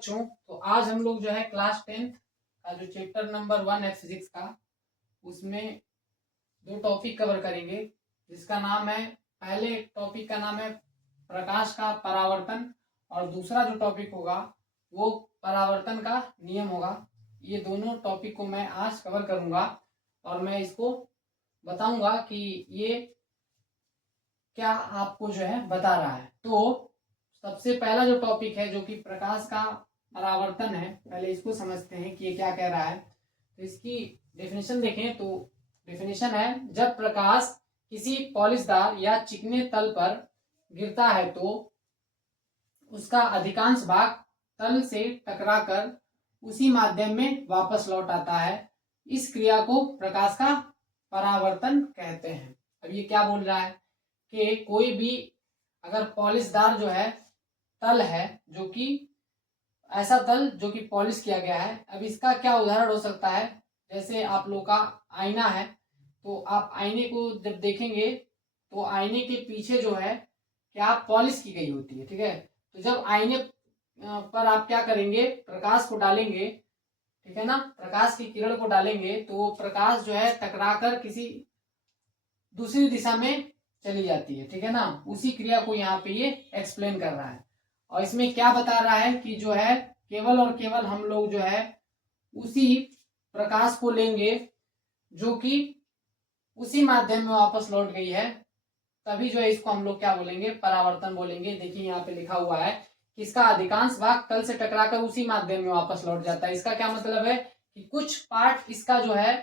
बच्चों, तो आज हम लोग जो है क्लास 10th का जो चैप्टर नंबर 1 है फिजिक्स का, उसमें दो टॉपिक कवर करेंगे जिसका नाम है, पहले टॉपिक का नाम है प्रकाश का परावर्तन और दूसरा जो टॉपिक होगा वो परावर्तन का नियम होगा। ये दोनों टॉपिक को मैं आज कवर करूंगा और मैं इसको बताऊंगा कि ये क्या आपको जो है बता रहा है। तो सबसे पहला जो टॉपिक है जो कि प्रकाश का परावर्तन है, पहले इसको समझते हैं कि ये क्या कह रहा है। तो इसकी डेफिनेशन देखें तो डेफिनेशन है, जब प्रकाश किसी पॉलिशदार या चिकने तल पर गिरता है तो उसका अधिकांश भाग तल से टकराकर उसी माध्यम में वापस लौट आता है। इस क्रिया को प्रकाश का परावर्तन कहते हैं। अब ये क्या बोल रहा है कि कोई भी अगर पॉलिशदार जो है तल है, जो कि ऐसा तल जो कि पॉलिश किया गया है। अब इसका क्या उदाहरण हो सकता है, जैसे आप लोग का आईना है, तो आप आईने को जब देखेंगे तो आईने के पीछे जो है क्या पॉलिश की गई होती है, ठीक है। तो जब आईने पर आप क्या करेंगे, प्रकाश को डालेंगे, ठीक है ना, प्रकाश की किरण को डालेंगे तो वो प्रकाश जो है टकराकर किसी दूसरी दिशा में चली जाती है, ठीक है ना। उसी क्रिया को यहाँ पे ये एक्सप्लेन कर रहा है और इसमें क्या बता रहा है कि जो है केवल और केवल हम लोग जो है उसी प्रकाश को लेंगे जो कि उसी माध्यम में वापस लौट गई है, तभी जो है इसको हम लोग क्या बोलेंगे, परावर्तन बोलेंगे। देखिए यहाँ पे लिखा हुआ है कि इसका अधिकांश भाग तल से टकराकर उसी माध्यम में वापस लौट जाता है। इसका क्या मतलब है कि कुछ पार्ट इसका जो है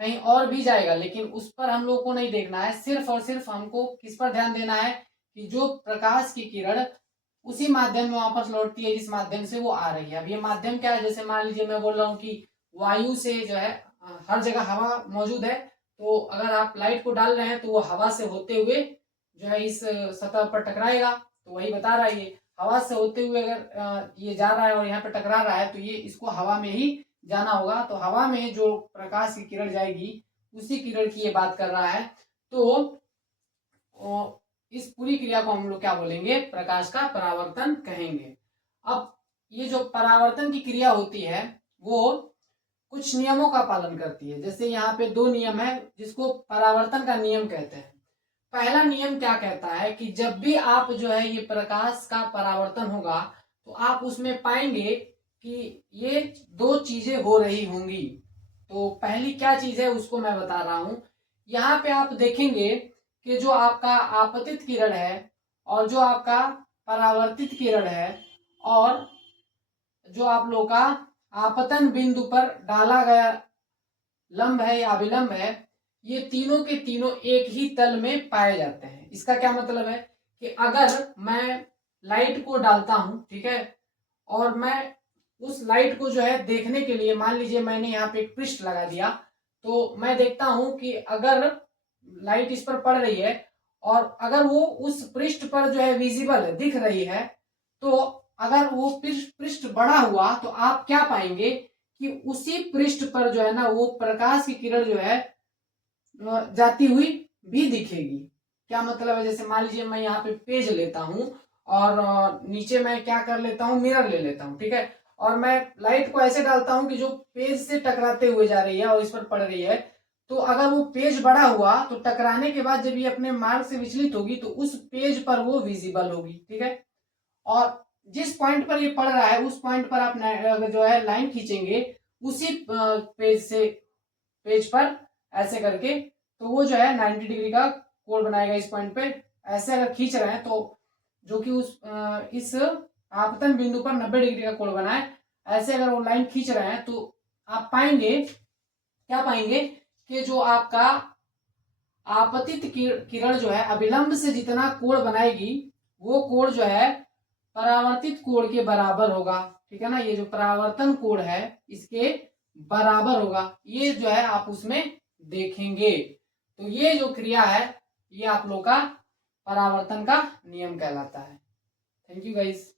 कहीं और भी जाएगा, लेकिन उस पर हम लोग को नहीं देखना है। सिर्फ और सिर्फ हमको किस पर ध्यान देना है कि जो प्रकाश की किरण उसी माध्यम में वापस लौटती है जिस माध्यम से वो आ रही है। अब ये माध्यम क्या है, जैसे मान लीजिए मैं बोल रहा हूँ कि वायु से जो है हर जगह हवा मौजूद है, तो अगर आप लाइट को डाल रहे हैं तो वो हवा से होते हुए जो है इस सतह पर टकराएगा। तो वही बता रहा है, ये हवा से होते हुए अगर ये जा रहा है और यहाँ पे टकरा रहा है तो ये इसको हवा में ही जाना होगा। तो हवा में जो प्रकाश की किरण जाएगी उसी किरण की ये बात कर रहा है। तो इस पूरी क्रिया को हम लोग क्या बोलेंगे, प्रकाश का परावर्तन कहेंगे। अब ये जो परावर्तन की क्रिया होती है वो कुछ नियमों का पालन करती है। जैसे यहाँ पे दो नियम है जिसको परावर्तन का नियम कहते हैं। पहला नियम क्या कहता है कि जब भी आप जो है ये प्रकाश का परावर्तन होगा तो आप उसमें पाएंगे कि ये दो चीजें हो रही होंगी। तो पहली क्या चीज है उसको मैं बता रहा हूं। यहाँ पे आप देखेंगे कि जो आपका आपतित किरण है और जो आपका परावर्तित किरण है और जो आप लोग का आपतन बिंदु पर डाला गया लंब है या अभिलंब है, ये तीनों के तीनों एक ही तल में पाए जाते हैं। इसका क्या मतलब है कि अगर मैं लाइट को डालता हूं, ठीक है, और मैं उस लाइट को जो है देखने के लिए मान लीजिए मैंने यहाँ पे एक पृष्ठ लगा दिया, तो मैं देखता हूं कि अगर लाइट इस पर पड़ रही है और अगर वो उस पृष्ठ पर जो है विजिबल है, दिख रही है, तो अगर वो पृष्ठ बड़ा हुआ तो आप क्या पाएंगे कि उसी पृष्ठ पर जो है ना वो प्रकाश की किरण जो है जाती हुई भी दिखेगी। क्या मतलब है, जैसे मान लीजिए मैं यहाँ पे पेज लेता हूँ और नीचे मैं क्या कर लेता हूँ, मिरर ले लेता हूँ, ठीक है, और मैं लाइट को ऐसे डालता हूँ कि जो पेज से टकराते हुए जा रही है और इस पर पड़ रही है। तो अगर वो पेज बड़ा हुआ तो टकराने के बाद जब ये अपने मार्ग से विचलित होगी तो उस पेज पर वो विजिबल होगी, ठीक है। और जिस पॉइंट पर ये पड़ रहा है उस पॉइंट पर आप जो है लाइन खींचेंगे उसी पेज पर ऐसे करके, तो वो जो है 90 डिग्री का कोण बनाएगा इस पॉइंट पे। ऐसे अगर खींच रहे हैं तो जो कि उस इस आपतन बिंदु पर 90 डिग्री का कोण बनाए, ऐसे अगर वो लाइन खींच रहे हैं तो आप पाएंगे, क्या पाएंगे कि जो आपका आपतित किरण जो है अभिलंब से जितना कोण बनाएगी वो कोण जो है परावर्तित कोण के बराबर होगा, ठीक है ना। ये जो परावर्तन कोण है इसके बराबर होगा, ये जो है आप उसमें देखेंगे। तो ये जो क्रिया है ये आप लोग का परावर्तन का नियम कहलाता है। Thank you guys.